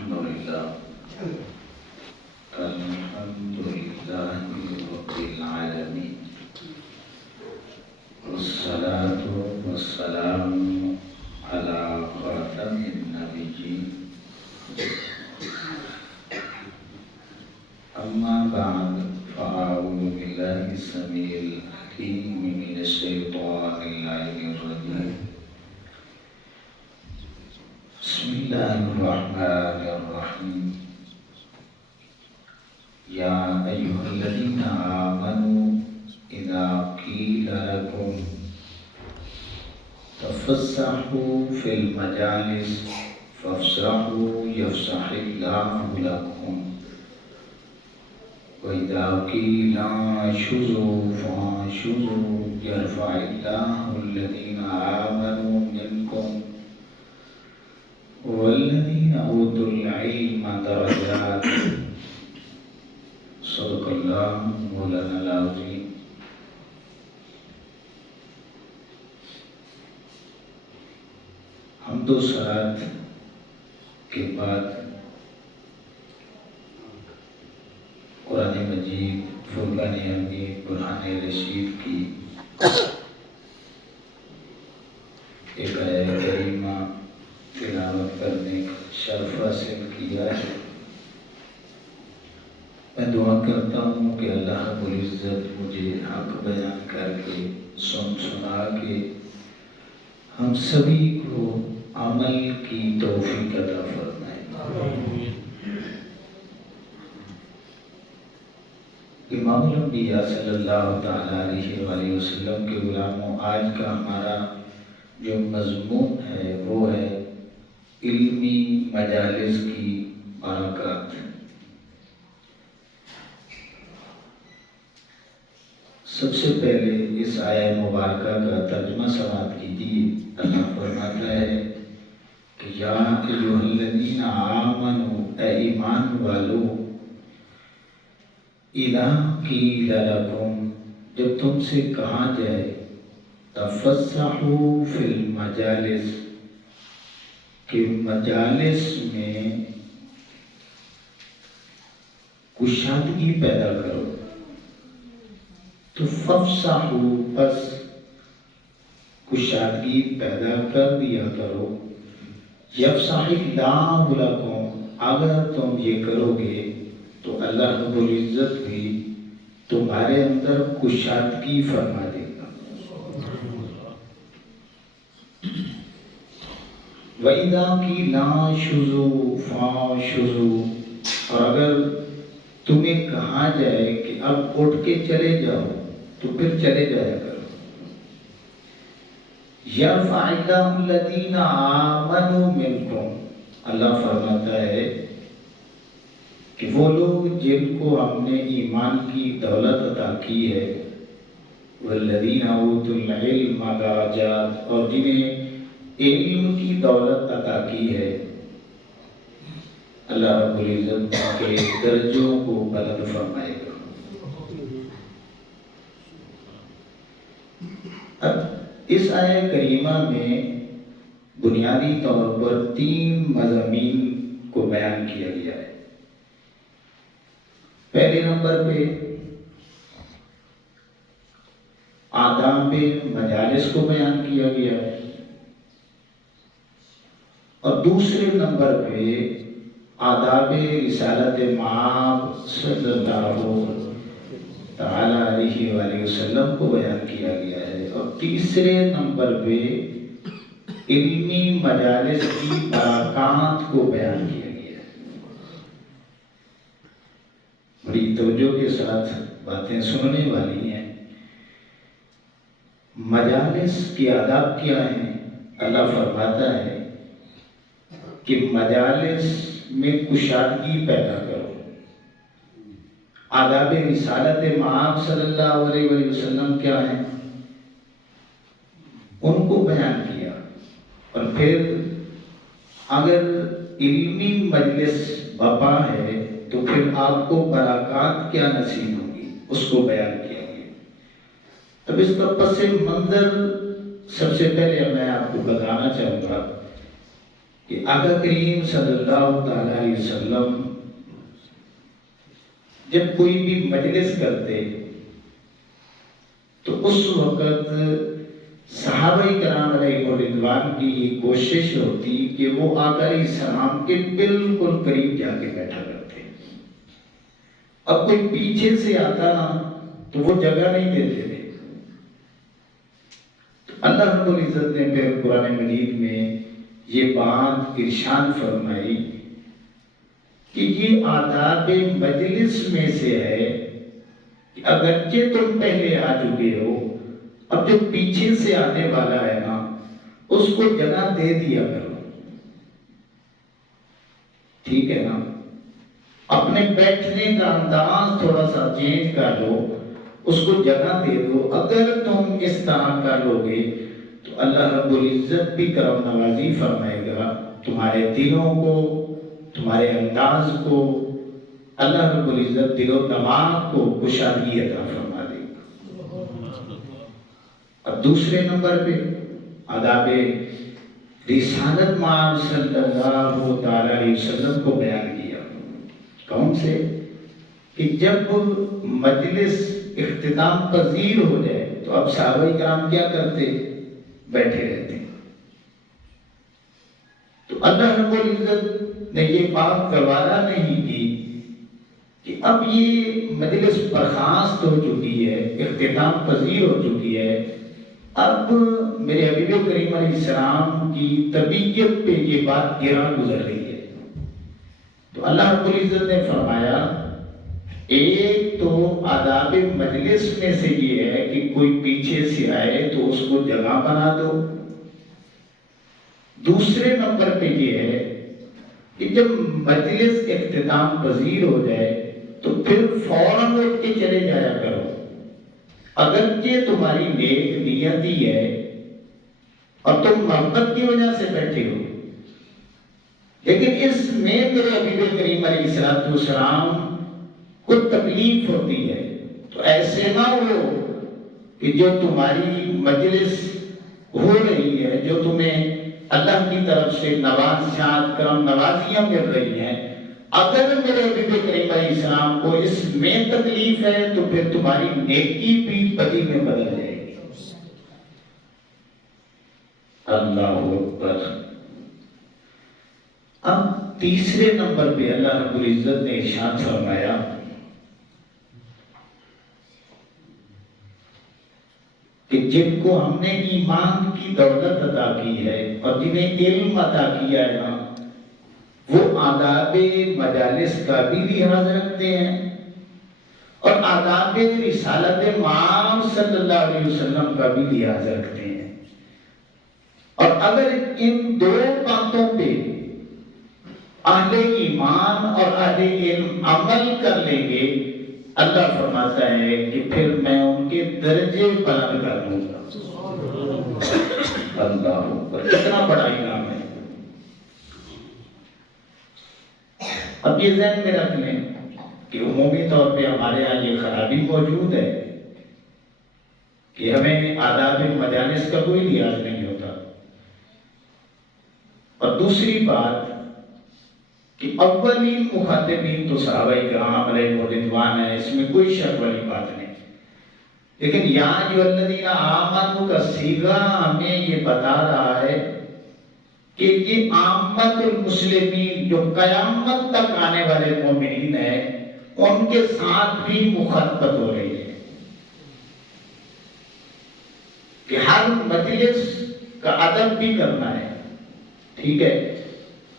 الحمد لله رب العالمين والصلاة والسلام على خاتم النبيين أما بعد فأعوذ بالله السميع العليم من الشيطان اللعين الرجيم بسم الله الرحمن الرحيم يا أيها الذين آمنوا إذا قيل لكم تفسحوا في المجالس فافسحوا يفسح الله لكم وإذا قيل انشزوا فانشزوا يرفع الله الذين آمنوا منكم والذين أوتوا العلم درجات صدق اللہ مولانا العظیم۔ حمد و صلوات کے بعد قرآن مجید فرقان حمید برہان رشید کی ایک آیت کریمہ تلاوت کرنے کا شرف حاصل کیا ہے۔ میں دعا کرتا ہوں کہ اللہ رب العزت مجھے حق بیان کر کے سنا کے ہم سبھی کو عمل کی توفیق عطا فرمائے۔ امام الانبیاء صلی اللہ تعالیٰ علیہ وآلہ وسلم کے غلاموں، آج کا ہمارا جو مضمون ہے وہ ہے علمی مجالس کی برکات۔ سب سے پہلے اس آیہ مبارکہ کا ترجمہ سماعت کیجیے۔ اللہ فرماتا ہے کہ یا ایھا الذین آمنوا، اے ایمان والو، اذا قیل لکم، جب تم سے کہا جائے، تفسحوا فی المجالس، کہ مجالس میں کشادگی پیدا کرو، تو فافسحوا، بس کشادگی پیدا کر دیا کرو، یفسح اللہ لکم، اگر تم یہ کرو گے تو اللہ رب العزت بھی تمہارے اندر کشادگی فرما دے گا۔ وَإِذَا قِيلَ انشُزُوا فَانشُزُوا، اور اگر تمہیں کہا جائے کہ اب اٹھ کے چلے جاؤ تو پھر چلے جایا کرو۔ یرفع اللہ الذین آمنوا منکم، اللہ فرماتا ہے کہ وہ لوگ جن کو ہم نے ایمان کی دولت عطا کی ہے، والذین اوتوا العلم درجات، اور جنہیں علم کی دولت عطا کی ہے، اللہ رب العزت کے درجوں کو بلند فرمائے گا۔ اب اس آیہ کریمہ میں بنیادی طور پر 3 مضامین کو بیان کیا گیا ہے۔ پہلے نمبر پہ آداب مجالس کو بیان کیا گیا ہے، اور دوسرے نمبر پہ آداب رسالت مآب صلی اللہ تعالیٰ علیہ وآلہ وسلم کو بیان کیا گیا ہے، اور تیسرے نمبر پہ علمی مجالس کی برکات کو بیان کیا گیا ہے۔ بڑی توجہ کے ساتھ باتیں سننے والی ہیں۔ مجالس کی آداب کیا ہیں؟ اللہ فرماتا ہے کہ مجالس میں کشادگی پیدا کرو۔ آداب رسالت مآب صلی اللہ علیہ وآلہ وسلم کیا ہیں؟ ان کو بیان کیا، اور پھر اگر علمی مجلس برپا ہے تو پھر آپ کو برکات کیا نصیب ہوگی، اس کو بیان کیا گیا۔ اب اس کا پس منظر سب سے پہلے میں آپ کو بتانا چاہوں گا کہ آقا کریم صلی اللہ تعالی علیہ وسلم جب کوئی بھی مجلس کرتے تو اس وقت صحابہ کرام علیہ رضوان کی یہ کوشش ہوتی کہ وہ آقا علیہ السلام کے بالکل قریب جا کے بیٹھا کرتے. اب کوئی پیچھے سے آتا نا تو وہ جگہ نہیں دیتے تھے. اللہ رب العزت نے پھر قرآن مجید میں یہ بات ارشاد فرمائی کہ یہ آداب مجلس میں سے ہے کہ اگرچہ تم پہلے آ چکے ہو، اب جو پیچھے سے آنے والا ہے نا اس کو جگہ دے دیا کرو. ٹھیک ہے نا؟ اپنے بیٹھنے کا انداز تھوڑا سا چینج کر لو، اس کو جگہ دے دو. اگر تم اس طرح کر لو گے تو اللہ رب العزت بھی کرم نوازی فرمائے گا، تمہارے دلوں کو، تمہارے انداز کو اللہ رب العزت دل و دماغ کو کشادگی عطا فرما دے گا. اور دوسرے نمبر پہ آداب رسالت مآب صلی اللہ تعالی علیہ وسلم کو بیان کیا. کون سے؟ کہ جب مجلس اختتام پذیر ہو جائے تو اب صحابہ کرام کیا کرتے؟ بیٹھے رہتے. تو اللہ رب العزت نے یہ بات گوارا نہیں کی کہ اب یہ مجلس برخاست ہو چکی ہے، اختتام پذیر ہو چکی ہے، اب میرے حبیب کریم علیہ السلام کی طبیعت پہ یہ بات گراں گزر رہی ہے. تو اللہ رب العزت نے فرمایا ایک تو آداب مجلس میں سے یہ ہے کہ کوئی پیچھے سے آئے تو اس کو جگہ بنا دو. دوسرے نمبر پہ یہ ہے کہ جب مجلس اختتام پذیر ہو جائے تو پھر فوراً اٹھ کے چلے جایا کرو. اگرچہ تمہاری نیک نیت ہی ہے اور تم محبت کی وجہ سے بیٹھے ہو، لیکن اس میں میرے حبیب کریم علیہ السلام کو تکلیف ہوتی ہے. تو ایسے نہ ہو کہ جو تمہاری مجلس ہو رہی ہے، جو تمہیں اللہ کی طرف سے نوازشات کرم نوازیاں مل رہی ہیں، اگر میرے حبیب کریم علیہ السلام کو اس میں تکلیف ہے تو پھر تمہاری نیکی بھی بدی میں بدل جائے گی. اللہ اکبر. اب تیسرے نمبر پہ اللہ رب العزت نے ارشاد فرمایا کہ جن کو ہم نے ایمان کی دولت عطا کی ہے اور جنہیں علم عطا کیا ہے نا، وہ آداب مجالس کا بھی لحاظ رکھتے ہیں اور آداب رسالت مآب صلی اللہ علیہ وسلم کا بھی لحاظ رکھتے ہیں. اور اگر ان دو باتوں پہ اہل ایمان اور اہل علم عمل کر لیں گے، اللہ فرماتا ہے کہ پھر میں ان کے درجے بلند کر دوں گا. اللہ اکبر. کتنا بڑا انعام ہے. اب یہ ذہن میں رکھ لیں کہ عمومی طور پہ ہمارے یہاں یہ خرابی موجود ہے کہ ہمیں آداب مجالس کا کوئی لحاظ نہیں ہوتا. اور دوسری بات کہ اولین مخاطبین تو صحابہ کرام علیہ رضوان ہے، اس میں کوئی شک والی بات نہیں. لیکن یا ایھا الذین آمنوا کا صیغہ ہمیں یہ بتا رہا ہے کہ یہ عامت المسلمین جو قیامت تک آنے والے مومنین ہیں ان کے ساتھ بھی مخاطبت ہو رہی ہے کہ ہر مجلس کا ادب بھی کرنا ہے. ٹھیک ہے؟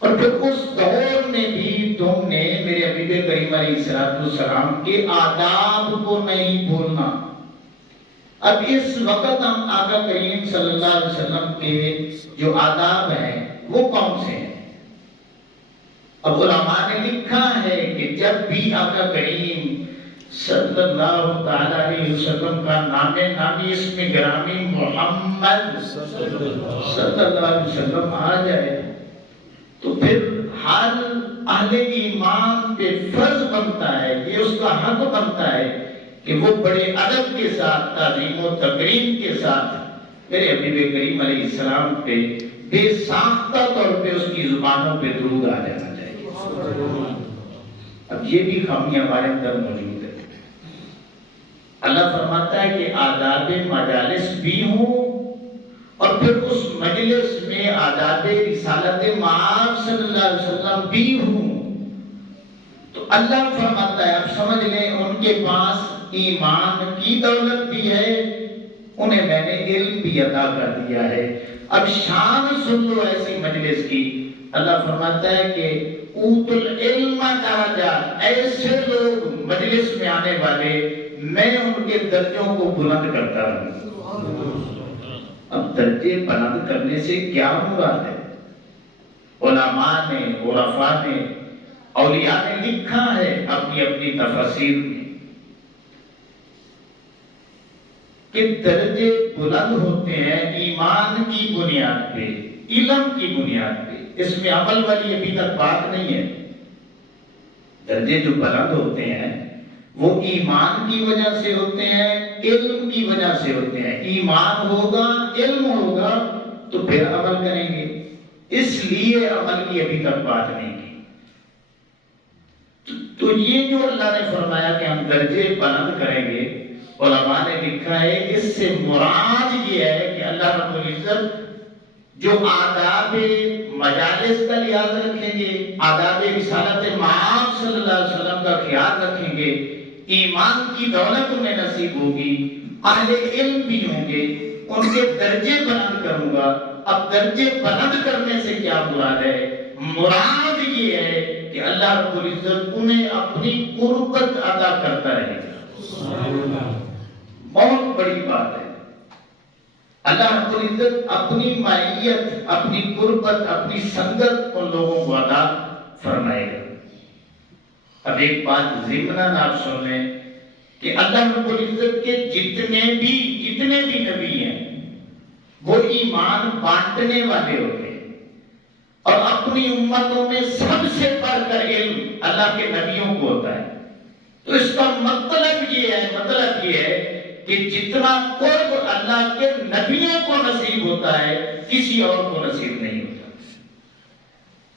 اور پھر اس دور میں بھی تم نے میرے حبیب کریم علیہ السلام کے آداب کو نہیں بھولنا. اب اس وقت ہم آقا کریم صلی اللہ علیہ وسلم کے جو آداب ہیں وہ کون سے ہیں؟ اب علماء نے لکھا ہے کہ جب بھی آقا کریم صلی اللہ تعالی علیہ وسلم کا نام نامی اسم گرامی محمد صلی اللہ علیہ وسلم آ جائے تو پھر ہر اہل ایمان پہ فرض بنتا ہے، یہ اس کا حق بنتا ہے کہ وہ بڑے ادب کے ساتھ، تعظیم و تکریم کے ساتھ میرے حبیب کریم علیہ السلام پہ بے ساختہ طور پہ اس کی زبانوں پہ درود آ جانا چاہیے۔ اب یہ بھی خامی ہمارے اندر موجود ہے۔ اللہ فرماتا ہے کہ آداب مجالس بھی ہوں، اور پھر اس مجلس میں آداب رسالت مآب صلی اللہ علیہ وسلم بھی ہوں۔ تو اللہ فرماتا ہے، اب سمجھ لیں ان کے پاس ایمان کی دولت بھی ہے، انہیں میں نے علم بھی عطا کر دیا ہے۔ اب شان سن لو ایسی مجلس کی، اللہ فرماتا ہے کہ اوت العلم درجات، ایسے لوگ مجلس میں آنے والے میں ان کے درجوں کو بلند کرتا رہوں۔ اب درجے بلند کرنے سے کیا مراد ہے؟ علماء نے، عرفاء نے، اولیاء نے لکھا ہے اپنی اپنی تفاسیر میں کہ درجے بلند ہوتے ہیں ایمان کی بنیاد پہ، علم کی بنیاد پہ، اس میں عمل والی ابھی تک بات نہیں ہے۔ درجے جو بلند ہوتے ہیں وہ ایمان کی وجہ سے ہوتے ہیں، علم کی وجہ سے ہوتے ہیں۔ ایمان ہوگا، علم ہوگا تو پھر عمل کریں گے، اس لیے عمل کی ابھی تک بات نہیں کی۔ تو یہ جو اللہ نے فرمایا کہ ہم درجے بلند کریں گے، علماء نے لکھا ہے اس سے مراد یہ ہے کہ اللہ رب العزت جو آداب مجالس کا لحاظ رکھیں گے، آداب رسالت مآب صلی اللہ علیہ وسلم کا خیال رکھیں گے، ایمان کی دولت انہیں نصیب ہوگی، اہل علم بھی ہوں گے، ان کے درجے بلند کروں گا۔ اب درجے بلند کرنے سے کیا مراد ہے؟ مراد یہ ہے کہ اللہ رب العزت انہیں اپنی قربت عطا کرتا رہے گا۔ بہت بڑی بات ہے، اللہ رب العزت اپنی معیت، اپنی قربت، اپنی سنگت ان لوگوں کو عطا فرمائے گا۔ اب ایک بات ضمناً آپ سن لیں کہ اللہ رب العزت کے جتنے بھی نبی ہیں وہ ایمان بانٹنے والے ہوتے ہیں، اور اپنی امتوں میں سب سے بڑھ کر علم اللہ کے نبیوں کو ہوتا ہے۔ تو اس کا مطلب یہ ہے کہ جتنا قرب اللہ کے نبیوں کو نصیب ہوتا ہے کسی اور کو نصیب نہیں ہوتا۔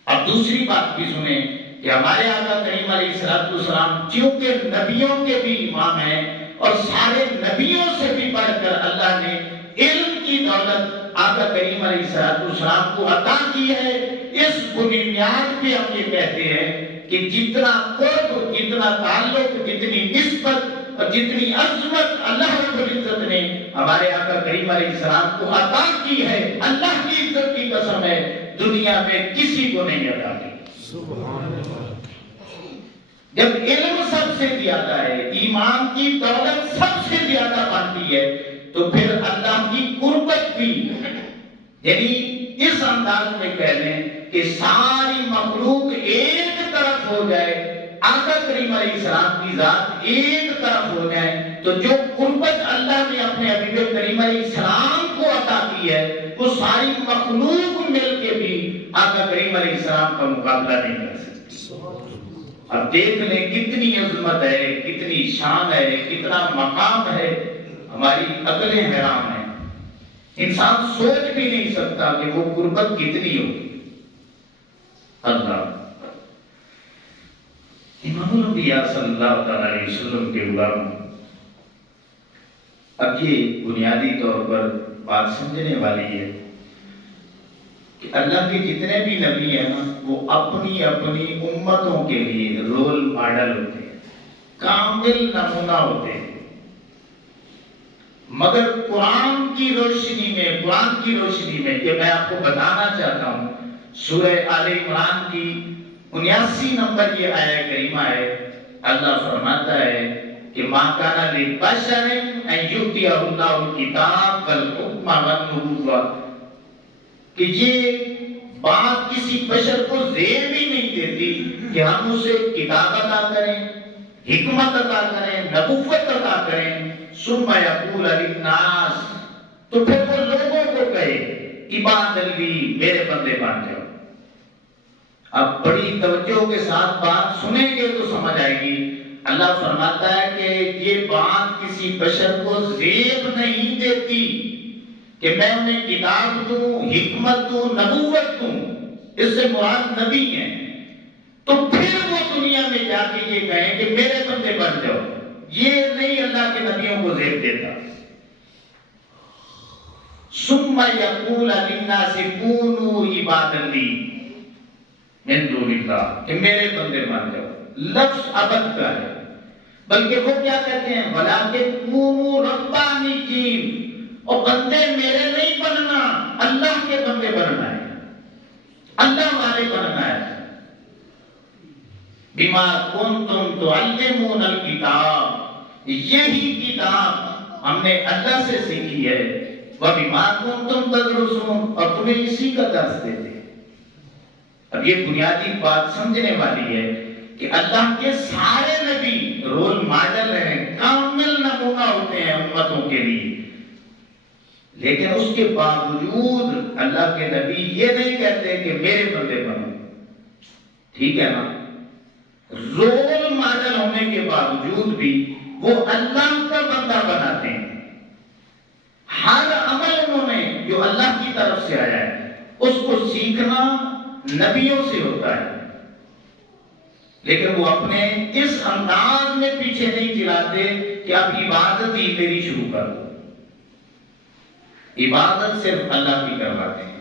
اب دوسری بات بھی سنیں کہ ہمارے آقا کریم علیہ السلام چونکہ نبیوں کے بھی امام ہیں، اور سارے نبیوں سے بھی بڑھ کر اللہ نے علم کی دولت آقا کریم علیہ السلام کو عطا کی ہے، اس بنیاد پہ ہم یہ کہتے ہیں کہ جتنا قرب، جتنا تعلق، جتنی نسبت اور جتنی عظمت اللہ رب العزت نے ہمارے آقا کریم علیہ السلام کو عطا کی ہے، اللہ کی عزت کی قسم ہے دنیا میں کسی کو نہیں عطا کی۔ جب علم سب سے زیادہ ہے، ایمان کی دولت سب سے زیادہ بنتی ہے، تو پھر اللہ کی قربت بھی، یعنی اس انداز میں کہہ لیں کہ ساری مخلوق ایک طرف ہو جائے، آقا کریم علیہ السلام کی ذات ایک طرف ہو جائے، تو جو قربت اللہ نے اپنے حبیب کریم علیہ السلام کو عطا کی ہے وہ ساری مخلوق مل کے بھی آقا کریم علیہ السلام کا مقابلہ نہیں کر سکتی۔ اب دیکھ لیں کتنی عظمت ہے، کتنی شان ہے، کتنا مقام ہے، ہماری عقلیں حیران ہیں، انسان سوچ بھی نہیں سکتا کہ وہ قربت کتنی ہوگی۔ اللہ امام الانبیاء صلی اللہ علیہ وسلم کے غلام، اب یہ بنیادی طور پر بات سمجھنے والی ہے کہ اللہ کے جتنے بھی نبی ہیں نا وہ اپنی اپنی امتوں کے لیے رول ماڈل ہوتے ہیں، کامل نمونہ ہوتے ہیں، مگر قرآن کی روشنی میں یہ میں آپ کو بتانا چاہتا ہوں، سورہ آل عمران کی 79 نمبر یہ آیہ کریمہ ہے، اللہ فرماتا ہے کہ مَا كَانَ لِبَشَرٍ أَن يُؤْتِيَهُ اللَّهُ الْكِتَابَ وَالْحُكْمَ وَالنُّبُوَّةَ، کہ یہ بات کسی بشر کو زیب ہی نہیں دیتی کہ ہم اسے کتاب عطا کریں، حکمت عطا کریں، نبوت عطا کریں، ثم یقول للناس، تو پھر وہ لوگوں کو کہے عباد لی، میرے بندے بن جاؤ۔ اب بڑی توجہ کے ساتھ بات سنیں گے تو سمجھ آئے گی، اللہ فرماتا ہے کہ یہ بات کسی بشر کو زیب نہیں دیتی کہ میں انہیں کتاب دوں، حکمت دوں، نبوت دوں، اس سے مراد نبی ہیں، تو پھر وہ دنیا میں جا کے یہ کہیں کہ میرے بندے بن جاؤ، یہ نہیں اللہ کے نبیوں کو زیب دیتا۔ ثم یقول للناس کونوا عبادا لی من دون اللہ، کہ میرے بندے بن جاؤ، لفظ عبد کا ہے، بلکہ وہ کیا کہتے ہیں وَلَٰكِن كُونُوا رَبَّانِيِّينَ، اور بندے میرے نہیں بننا، اللہ کے بندے بننا ہے، اللہ والے بننا ہے۔ بِمَا كُنتُمْ تُعَلِّمُونَ الْكِتَابَ، یہی کتاب ہم نے اللہ سے سیکھی ہے، وَبِمَا كُنتُمْ تَدْرُسُونَ، اور تمہیں اسی کا درس دیتے ہیں۔ اب یہ بنیادی بات سمجھنے والی ہے کہ اللہ کے سارے نبی رول ماڈل ہیں، کامل نمونہ ہوتے ہیں امتوں کے لیے، لیکن اس کے باوجود اللہ کے نبی یہ نہیں کہتے کہ میرے بندے بنو، ٹھیک ہے نا؟ رول ماڈل ہونے کے باوجود بھی وہ اللہ کا بندہ بناتے ہیں۔ ہر عمل انہوں نے جو اللہ کی طرف سے آیا ہے اس کو سیکھنا نبیوں سے ہوتا ہے، لیکن وہ اپنے اس انداز میں پیچھے نہیں چلاتے کہ اب عبادت ہی میری شروع کر دو، عبادت صرف اللہ کی کرواتے ہیں۔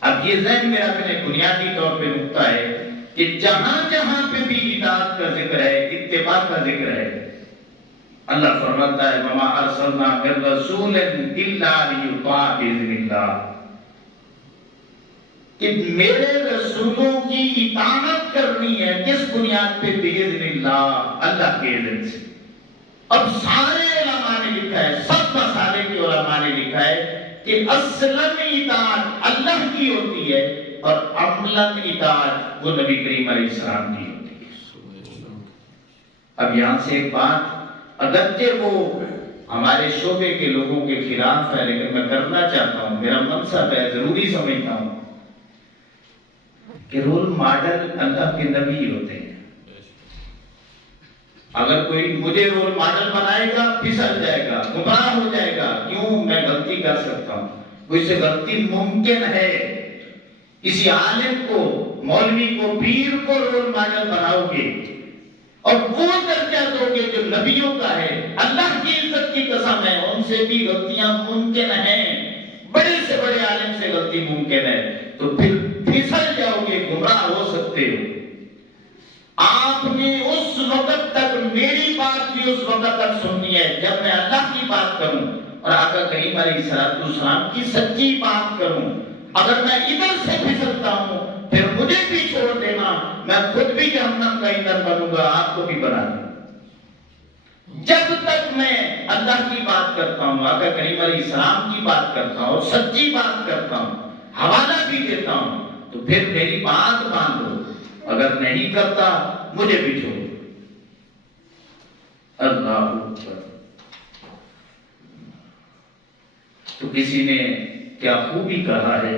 اب یہ ذہن میں رکھنے بنیادی طور پہ نقطہ ہے کہ جہاں جہاں پہ بھی اطاعت کا ذکر ہے، اتباع کا ذکر ہے، اللہ فرماتا ہے وَمَا أَرْسَلْنَا مِن رَّسُولٍ إِلَّا لِيُطَاعَ بِإِذْنِ اللَّهِ، کہ میرے رسولوں کی اطاعت کرنی ہے، کس بنیاد پہ؟ بِإِذْنِ اللَّهِ، اللہ کے اذن سے۔ اب سارے علماء نے لکھا ہے، سب مسالے کے علماء نے لکھا ہے کہ اصلاً اطاعت اللہ کی ہوتی ہے اور عملاً اطاعت وہ نبی کریم علیہ السلام کی ہوتی ہے۔ اب یہاں سے ایک بات، اگرچہ وہ ہمارے شعبے کے لوگوں کے خلاف ہے، لیکن میں کرنا چاہتا ہوں، میرا منصب ہے، ضروری سمجھتا ہوں کہ رول ماڈل اللہ کے نبی ہوتے ہیں۔ اگر کوئی مجھے رول ماڈل بنائے گا پھسل جائے گا، گمراہ ہو جائے گا، کیوں؟ میں غلطی کر سکتا ہوں، کوئی سے غلطی ممکن ہے۔ کسی عالم کو، مولوی کو، پیر کو رول ماڈل بناؤ گے اور وہ درجہ دو گے جو نبیوں کا ہے، اللہ کی عزت کی قسم ہے ان سے بھی غلطیاں ممکن ہیں، بڑے سے بڑے عالم سے غلطی ممکن ہے، تو پھر پھسل جاؤ گے، گمراہ ہو سکتے ہو۔ آپ نے اس وقت تک میری بات بھی اس وقت تک سننی ہے جب میں اللہ کی بات کروں اور آقا کریم علیہ السلام کی سچی بات کروں۔ اگر میں ادھر سے پھسلتا ہوں پھر مجھے بھی چھوڑ دینا، میں خود بھی جہنم کا ایندھن بنوں گا، آپ کو بھی بنا دوں۔ جب تک میں اللہ کی بات کرتا ہوں، آقا کریم علیہ السلام کی بات کرتا ہوں اور سچی بات کرتا ہوں، حوالہ بھی دیتا ہوں، تو پھر میری بات باندھو، اگر نہیں کرتا مجھے بھی چھوڑو۔ اللہ اکبر۔ تو کسی نے کیا خوبی کہا ہے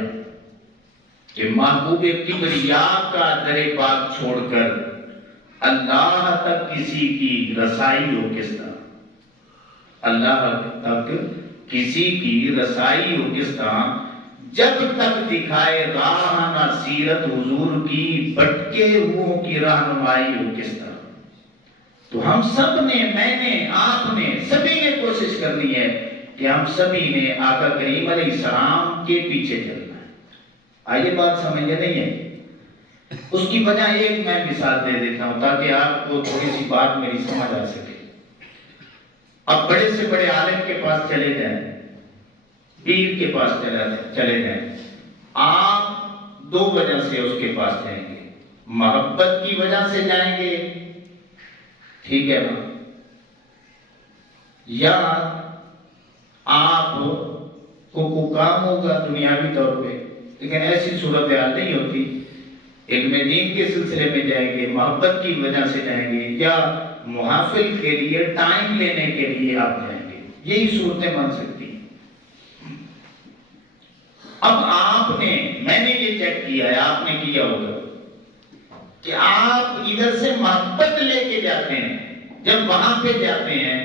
کہ محبوب کبریا کا در پاک چھوڑ کر اللہ تک کسی کی رسائی ہو کس طرح، اللہ تک کسی کی رسائی ہو کس طرح، جب تک دکھائے راہ نہ سیرت حضور کی، بھٹکے ہوں کی رہنمائی ہو کس طرح۔ تو ہم سب نے، میں نے، آپ نے، سبھی نے کوشش کرنی ہے کہ ہم سبھی نے آقا کریم علیہ السلام کے پیچھے چلنا ہے۔ آئیے بات سمجھے نہیں ہے؟ اس کی وجہ ایک میں مثال دے دیتا ہوں تاکہ آپ کو تھوڑی سی بات میری سمجھ آ سکے۔ اب بڑے سے بڑے عالم کے پاس چلے جائیں، پیر کے پاس چلے جائیں، آپ دو وجہ سے اس کے پاس جائیں گے، محبت کی وجہ سے جائیں گے، ٹھیک ہے نا، یا آپ کو کوئی کام ہوگا دنیاوی طور پہ، لیکن ایسی صورتحال نہیں ہوتی۔ علم دین کے سلسلے میں جائیں گے، محبت کی وجہ سے جائیں گے، یا محافل کے لیے ٹائم لینے کے لیے آپ جائیں گے، یہی صورتیں بن سکتی ہیں۔ اب آپ نے، میں نے یہ چیک کیا ہے، آپ نے کیا ہوگا کہ آپ ادھر سے محبت لے کے جاتے ہیں، جب وہاں پہ جاتے ہیں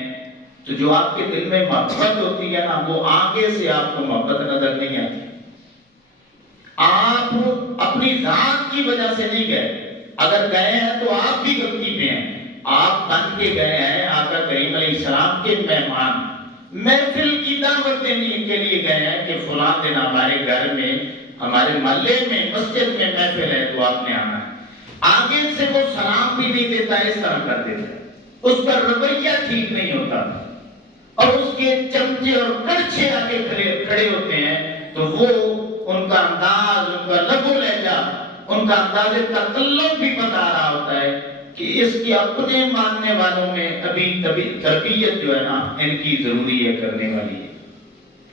تو جو آپ کے دل میں محبت ہوتی ہے نا، وہ آگے سے آپ کو محبت نظر نہیں آتی. آپ اپنی ذات کی وجہ سے نہیں گئے، اگر گئے ہیں تو آپ بھی غلطی پہ ہیں. آپ بن کے گئے ہیں آقا کریم علیہ السلام کے مہمان، محفل کی دعوت دینے کے لیے گئے ہیں کہ فلاں دن ہمارے گھر میں، ہمارے محلے میں، مسجد میں محفل ہے تو آپ نے آنا ہے. آگے سے وہ سلام بھی نہیں دیتا، اس طرح کر دیتا ہے، اس کا رویہ ٹھیک نہیں ہوتا، اور اس کے چمچے اور کڑچھے آگے کھڑے ہوتے ہیں تو وہ ان کا انداز، ان کا لب و لہجہ، ان کا انداز تکلم بھی بتا رہا ہوتا ہے کہ اس کے اپنے ماننے والوں میں ابھی تربیت جو ہے نا ان کی ضروری ہے، کرنے والی ہے.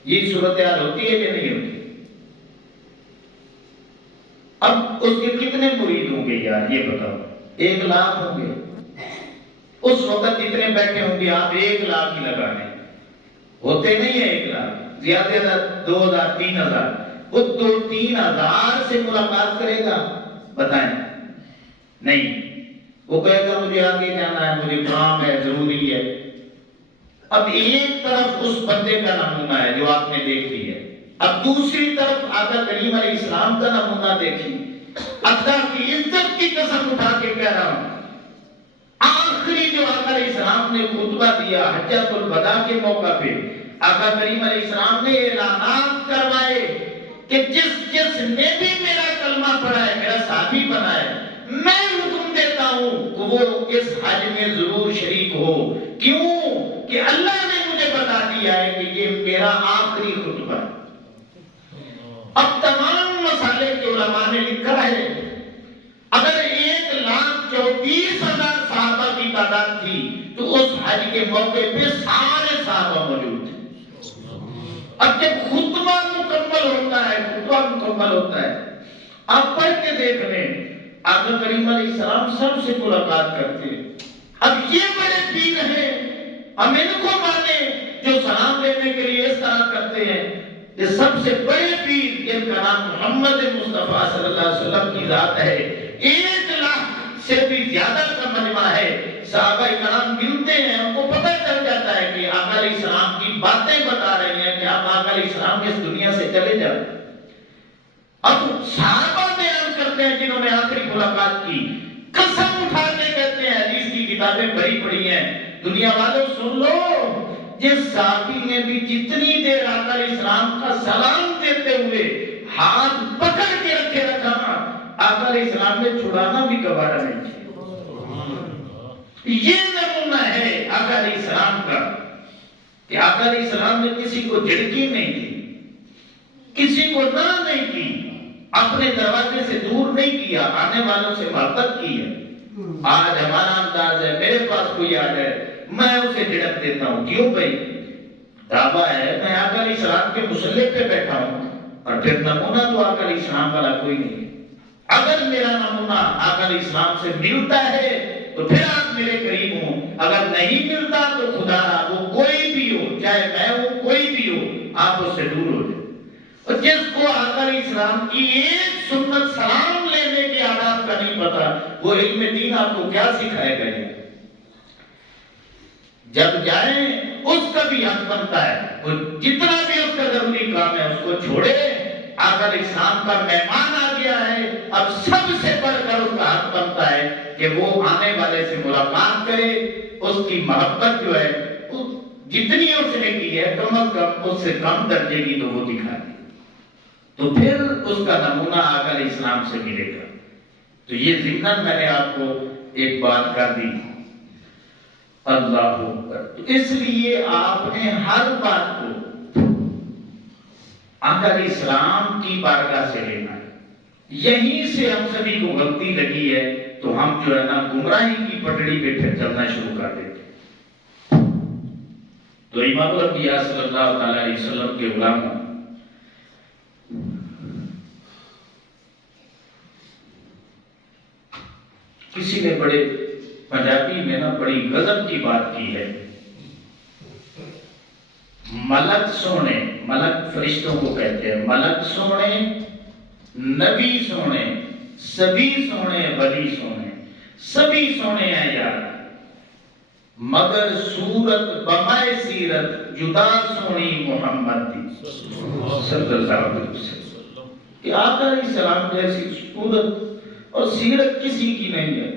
یہ صورتحال ہوتی ہے کہ نہیں ہوتی؟ اب اس کے کتنے مرید ہوں گے یار، یہ بتاؤ؟ 1 لاکھ ہوں گے اس وقت جتنے بیٹھے ہوں گے، آپ 1 لاکھ ہی لگا لیں. ہوتے نہیں ہیں 1 لاکھ، زیادہ زیادہ 2000 3000. وہ 2-3 ہزار سے ملاقات کرے گا؟ بتائیں. نہیں، وہ کہے گا مجھے آگے جانا ہے، مجھے کام ہے، ضروری ہے. اب ایک طرف اس بندے کا نمونہ ہے جو آپ نے دیکھ لی ہے، اب دوسری طرف آقا کریم علیہ السلام کا نمونہ دیکھیں. اللہ کی عزت کی قسم اٹھا کے کہہ رہا ہوں، آخری جو آقا علیہ السلام نے خطبہ دیا حجۃ الوداع کے موقع پہ، آقا کریم علیہ السلام نے اعلانات کروائے کہ جس نے بھی میرا کلمہ پڑھا ہے، میرا صحابی بنا ہے، میں حکم دیتا ہوں کہ وہ اس حج میں ضرور شریک ہو. کیوں کہ اللہ نے مجھے بتا دیا ہے کہ یہ میرا آخری خطبہ ہے. اب تمام مسالے کے علماء نے لکھا ہے، اگر 1,34,000 صحابہ کی تعداد تھی تو اس حج کے موقع پہ سارے صحابہ موجود تھے. اب جب خطبہ مکمل ہوتا ہے، آپ پڑھ کے دیکھ لیں، آقا کریم علیہ السلام سب سے ملاقات کرتے ہیں. اب یہ بڑے پیر ہیں، ہم ان کو مانیں جو سلام لینے کے لیے اس طرح کرتے ہیں. یہ سب سے بڑے پیر جن کا نام محمد مصطفیٰ صلی اللہ علیہ وسلم کی ذات ہے، 1 لاکھ سے بھی زیادہ کا مجمع ہے. صحابہ کرام ملتے ہیں، ان کو پتہ چل جاتا ہے کہ آقا علیہ السلام کی باتیں بتا رہی ہیں کہ آپ آقا علیہ السلام کی اس دنیا سے چلے جائیں. اب صحابہ بیان کرتے ہیں جنہوں نے آخری ملاقات کی، قسم اٹھا کے کہتے ہیں، حدیث کی کتابیں بھری پڑی ہیں، دنیا والوں سن لو، جس صحابی نے بھی جتنی دیر آقا علیہ السلام کا سلام دیتے ہوئے ہاتھ پکڑ کے رکھے رکھا، آقا علیہ السلام نے چھڑانا بھی گوارا نہیں کیا. یہ نمونہ ہے آقا علیہ السلام کا کہ آقا علیہ السلام نے کسی کو جھڑکی نہیں دی، کسی کو نہ نہیں کی، اپنے دروازے سے دور نہیں کیا، آنے والوں سے محبت کی ہے. آج ہمارا انداز ہے، میرے پاس کوئی آ جائے میں اسے جھڑک دیتا ہوں. کیوں بھائی؟ دعویٰ ہے میں آقا علیہ السلام کے مصلی پہ بیٹھا ہوں، اور پھر نمونہ تو آقا علیہ السلام والا کوئی نہیں ہے. اگر میرا نمونہ آقا علیہ السلام سے ملتا ہے تو پھر آپ میرے قریب ہوں، اگر نہیں ملتا تو خدا را وہ کوئی بھی ہو، چاہے میں ہوں کوئی بھی ہو، آپ اس سے دور ہو جائیں. اور جس کو آقا علیہ السلام کی ایک سنت سلام لینے کے آداب کا نہیں پتا، وہ علم دین آپ کو کیا سکھائے گا؟ جب جائیں اس کا بھی حق بنتا ہے، وہ جتنا بھی اس کا ضروری کام ہے اس کو چھوڑے. آقا علیہ السلام کا مہمان آ گیا ہے، اب سب سے بڑھ کر اس کا حق بنتا ہے کہ وہ آنے والے سے ملاقات کرے، اس کی محبت جو ہے جتنی اس نے کی ہے کم از کم اس سے کم درجے کی تو وہ دکھائے، تو پھر اس کا نمونہ آقا علیہ السلام سے ملے گا. تو یہ ضمن میں نے آپ کو ایک بات کر دی. اللہ اکبر. تو اس لیے آپ نے ہر بات کو آقا علیہ السلام کی بارگاہ سے لینا ہے. یہیں سے ہم سبھی کو غلطی لگی ہے تو ہم جو ہے نا گمراہی کی پٹڑی پہ پھر چلنا شروع کر دیتے. تو امام الانبیاء صلی اللہ تعالی علیہ وسلم کے علماء کسی نے بڑے پنجابی میں نا بڑی غضب کی بات کی ہے. ملک سونے، ملک فرشتوں کو کہتے ہیں، ملک سونے، نبی سونے، سبھی سونے، ولی سونے، سبھی سونے ہیں یار. مگر صورت بمائے سیرت جدا سونی محمد دی صلی اللہ علیہ وسلم کہ آقا علیہ السلام جیسی صورت اور سیرت کسی کی نہیں ہے۔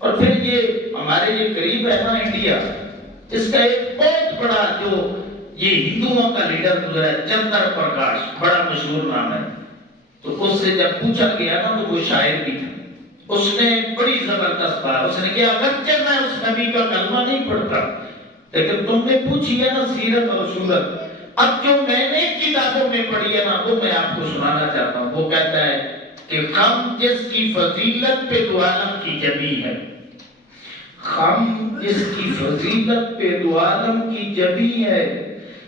اور پھر یہ ہمارے یہ قریب ہے نا انڈیا، اس کا ایک بہت بڑا جو یہ ہندوؤں کا لیڈر گزرا ہے چندر پرکاش، بڑا مشہور نام ہے، تو اس سے جب پوچھا گیا نا تو وہ شاعر بھی تھا، اس نے بڑی زبردست بات، اس نے کہا اگرچہ میں اس نبی کا کلمہ نہیں پڑھتا لیکن تم نے پوچھی ہے نا سیرت اور صورت، اب جو میں نے کتابوں میں پڑھی ہے نا وہ میں آپ کو سنانا چاہتا ہوں۔ وہ کہتا ہے کہ غم جس کی فضیلت پہ دو عالم کی جبی ہے، غم جس کی فضیلت پہ دو عالم کی جبی ہے،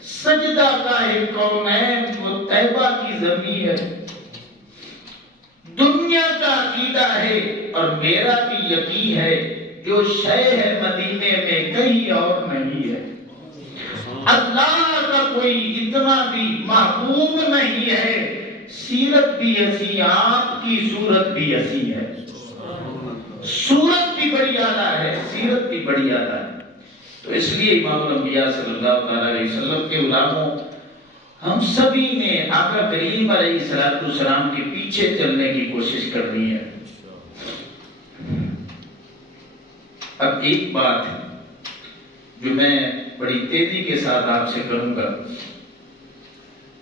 سجدہ گاہ کونین وہ طیبہ کی زمین ہے، دنیا کا عقیدہ ہے اور میرا بھی یقین ہے جو شے ہے مدینے میں کہیں اور نہیں ہے، اللہ کا کوئی اتنا بھی محبوب نہیں ہے، سیرت بھی ایسی آپ کی صورت بھی ایسی ہے، صورت بھی بڑی اعلیٰ ہے سیرت بھی بڑی اعلیٰ ہے۔ تو اس لیے امام الانبیاء صلی اللہ علیہ وسلم کے غلاموں ہم سبھی نے آقا کریم علیہ السلام کے پیچھے چلنے کی کوشش کرنی ہے۔ اب ایک بات ہے جو میں بڑی تیزی کے ساتھ آپ سے کروں گا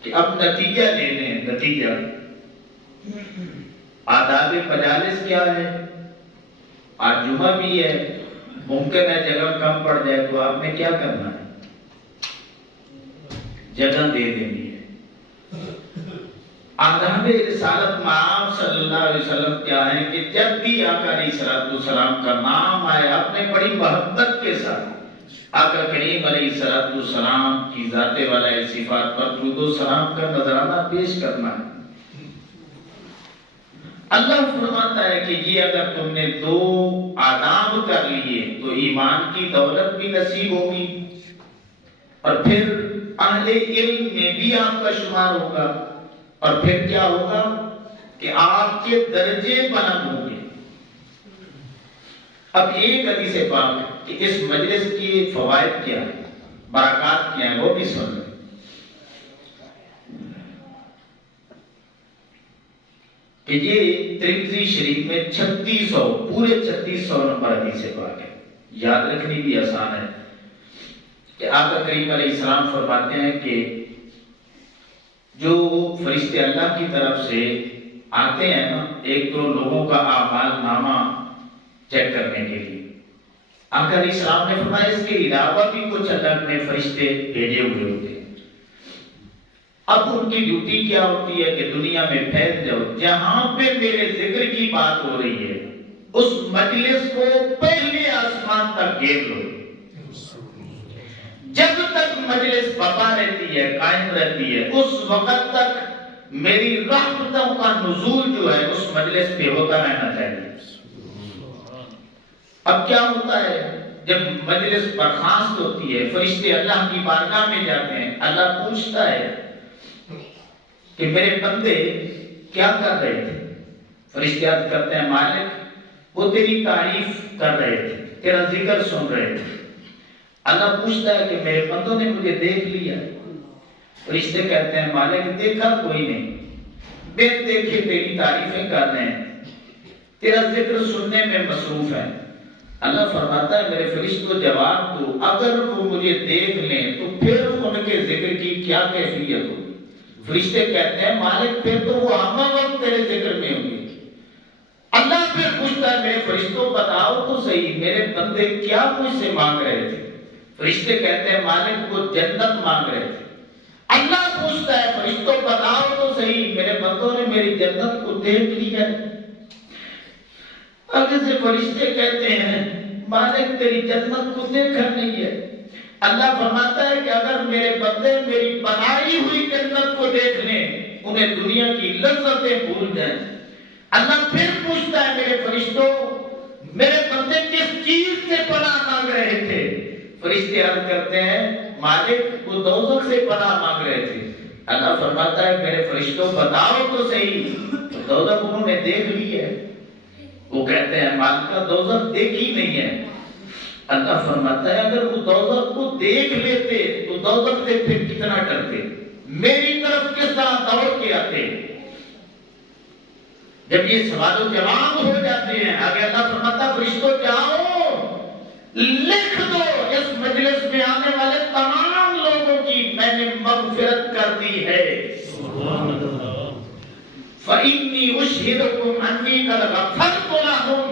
کہ اب نتیجہ لینے، نتیجہ آداب مجالس کیا ہے؟ آج جمعہ بھی ہے، ممکن ہے جگہ کم پڑ جائے تو آپ نے کیا کرنا ہے؟ جگہ دے دینی ہے۔ آداب رسالت مآب صلی اللہ علیہ وسلم کیا ہے کہ جب بھی آقا علیہ السلام کا نام آئے آپ نے بڑی محبت کے ساتھ آقا کریم علیہ السلام کی ذات والا صفات پر درود و سلام کا نذرانہ پیش کرنا ہے۔ اللہ فرماتا ہے کہ یہ اگر تم نے دو آداب کر لیے تو ایمان کی دولت بھی نصیب ہوگی اور پھر اہل علم میں بھی آپ کا شمار ہوگا، اور پھر کیا ہوگا کہ آپ کے درجے بلند ہوں گے۔ اب ایک حدیث پاک کہ اس مجلس کی فوائد کیا ہے، برکات کیا ہے، وہ بھی سن لیں۔ کہ یہ ترمذی شریف میں 3600 پورے 3600 نمبر حدیث پاک ہے، یاد رکھنی بھی آسان ہے کہ آقا کریم علیہ السلام فرماتے ہیں کہ جو فرشتے اللہ کی طرف سے آتے ہیں نا ایک تو لوگوں کا اعمال نامہ چیک کرنے کے لیے، آقا علیہ السلام نے فرمایا اس کے علاوہ بھی کچھ اللہ نے فرشتے بھیجے ہوئے ہوتے ہیں۔ اب ان کی ڈیوٹی کیا ہوتی ہے کہ دنیا میں پھیل جاؤ، جہاں پہ میرے ذکر کی بات ہو رہی ہے اس مجلس کو پہلے آسمان تک گھیر لو، جب تک مجلس بقا رہتی ہے، قائم رہتی ہے، اس وقت تک میری رحمتوں کا نزول جو ہے اس مجلس پہ ہوتا رہنا چاہیے۔ اب کیا ہوتا ہے جب مجلس برخاست ہوتی ہے، فرشتے اللہ کی بارگاہ میں جاتے ہیں، اللہ پوچھتا ہے کہ میرے بندے کیا کر رہے تھے؟ فرشتے عرض کرتے ہیں مالک وہ تیری تعریف کر رہے تھے، تیرا ذکر سن رہے تھے۔ اللہ پوچھتا ہے کہ میرے بندوں نے مجھے دیکھ لیا؟ فرشتے کہتے ہیں مالک دیکھا کوئی نہیں، بے دیکھے تیری تعریفیں کر رہے ہیں، تیرا ذکر سننے میں مصروف ہے۔ اللہ فرماتا ہے میرے فرشتوں جواب دو، اگر وہ مجھے دیکھ لیں تو پھر ان کے ذکر کی کیا کیفیت ہوگی؟ فرشتے کہتے ہیں مالک پھر تو وہ ہمہ وقت تیرے ذکر میں ہوں گے۔ اللہ پھر پوچھتا ہے میرے فرشتوں بتاؤ تو صحیح میرے بندے کیا مجھ سے مانگ رہے تھے؟ فرشتے کہتے ہیں مالک وہ جنت مانگ رہے تھے۔ اللہ پوچھتا ہے فرشتوں بتاؤ تو صحیح میرے بندوں نے میری جنت کو دیکھ لی ہے؟ آگے سے فرشتے کہتے ہیں مالک تیری جنت کو دیکھا نہیں ہے۔ اللہ فرماتا ہے کہ اگر میرے بندے میری بنائی ہوئی جنت کو دیکھ لیں انہیں دنیا کی لذتیں بھول جائیں۔ اللہ پھر پوچھتا ہے میرے فرشتوں میرے بندے کس چیز سے پناہ مانگ رہے تھے؟ فرشتے عرض کرتے ہیں مالک وہ دوزخ سے پناہ مانگ رہے تھے۔ اللہ فرماتا ہے میرے فرشتوں بتاؤ تو صحیح دوزخ انہوں نے دیکھ لی ہے؟ وہ کہتے ہیں مالکہ دوزخ دیکھی نہیں ہے، اللہ فرماتا ہے اگر وہ دوزخ کو دیکھ لیتے تو دوزخ سے پھر کتنا ڈرتے، میری طرف کس طرح دوڑ کے آتے۔ جب یہ سوال و جواب ہو جاتے ہیں، آگے اللہ فرماتا فرشتوں جاؤ لکھ دو اس مجلس میں آنے والے تمام لوگوں کی میں نے مغفرت کر دی ہے۔ فَإِنِّي أُشْهِدُكُمْ أَنِّي قَدْ غَفَرْتُ لَهُمْ،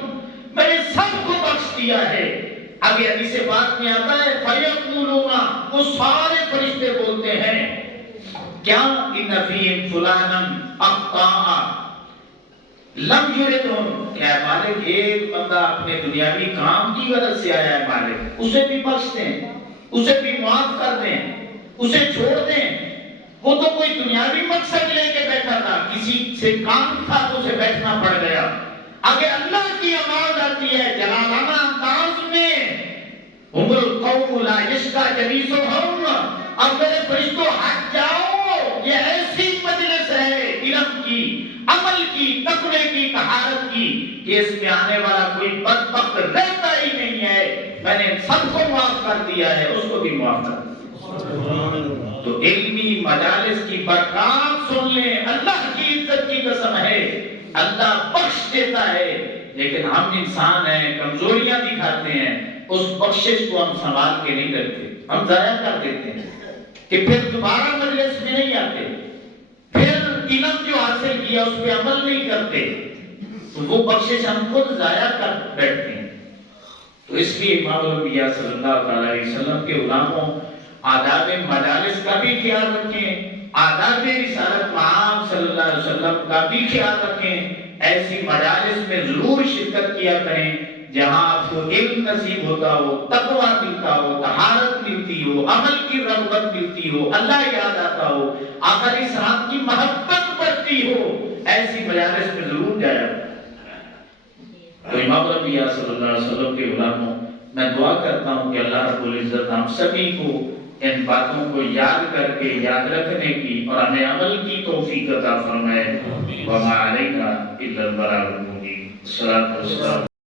میں نے سب کو بخش دیا ہے۔ آگے حدیث بات میں آتا ہے فَيَقُولُونَ، وہ سارے فرشتے بولتے ہیں کیا إِنَّ فِيهِمْ فُلَانًا أَخْطَأَ لم یردہم، کیا مالک ایک بندہ اپنے دنیاوی کام کی غرض سے آیا ہے مالک، اسے بھی بخش دیں، اسے بھی معاف کر دیں، اسے چھوڑ دیں۔ وہ تو کوئی دنیاوی مقصد لے کے بیٹھا تھا، کسی سے کام تھا تو اسے بیٹھنا پڑ گیا۔ آگے اللہ کی آواز آتی ہے جلالانہ انداز میں ہم القوم لا یشقی جلیسہم، اب میرے فرشتوں ہٹ جاؤ، یہ ایسی مجلس ہے علم کی، عمل کی، تقوی کی، طہارت کی کہ اس میں آنے والا کوئی بدبخت رہتا ہی نہیں ہے۔ میں نے سب کو معاف کر دیا ہے، اس کو بھی معاف کر دیا۔ تو علمی مجالس کی برکات سن لیں، اللہ کی عزت کی قسم ہے، اللہ بخش دیتا ہے، لیکن ہم انسان ہیں، کمزوریاں دکھاتے ہیں، اس بخشش کو ہم سنبھال کے نہیں رکھتے، ہم ضائع کر دیتے ہیں کہ پھر دوبارہ مجلس میں نہیں آتے، پھر علم جو حاصل کیا اس پہ عمل نہیں کرتے، تو وہ بخشش ہم خود ضائع کر بیٹھتے ہیں۔ تو اس لیے امام الانبیاء صلی اللہ علیہ وسلم کے غلاموں آداب مجالس کا بھی خیال رکھیں، آداب رسالت معام صلی اللہ علیہ وسلم کا بھی خیال رکھیں، ایسی مجالس میں ضرور شرکت کیا کریں جہاں آپ کو علم نصیب ہوتا ہو، تقوی ملتا ہو، طہارت ملتی ہو، عمل کی رغبت ملتی ہو، اللہ یاد آتا ہو، آقا علیہ السلام کی محبت بڑھتی ہو، ایسی مجالس میں ضرور جایا۔ تو امام الانبیاء صلی اللہ علیہ وسلم کے غلاموں، میں دعا کرتا ہوں کہ اللہ رب العزت ہم سبھی کو ان باتوں کو یاد کر کے یاد رکھنے کی اور ہمیں عمل کی توفیق عطا فرمائے۔ وما علینا الا البلاغ المبین۔ الصلاۃ والسلام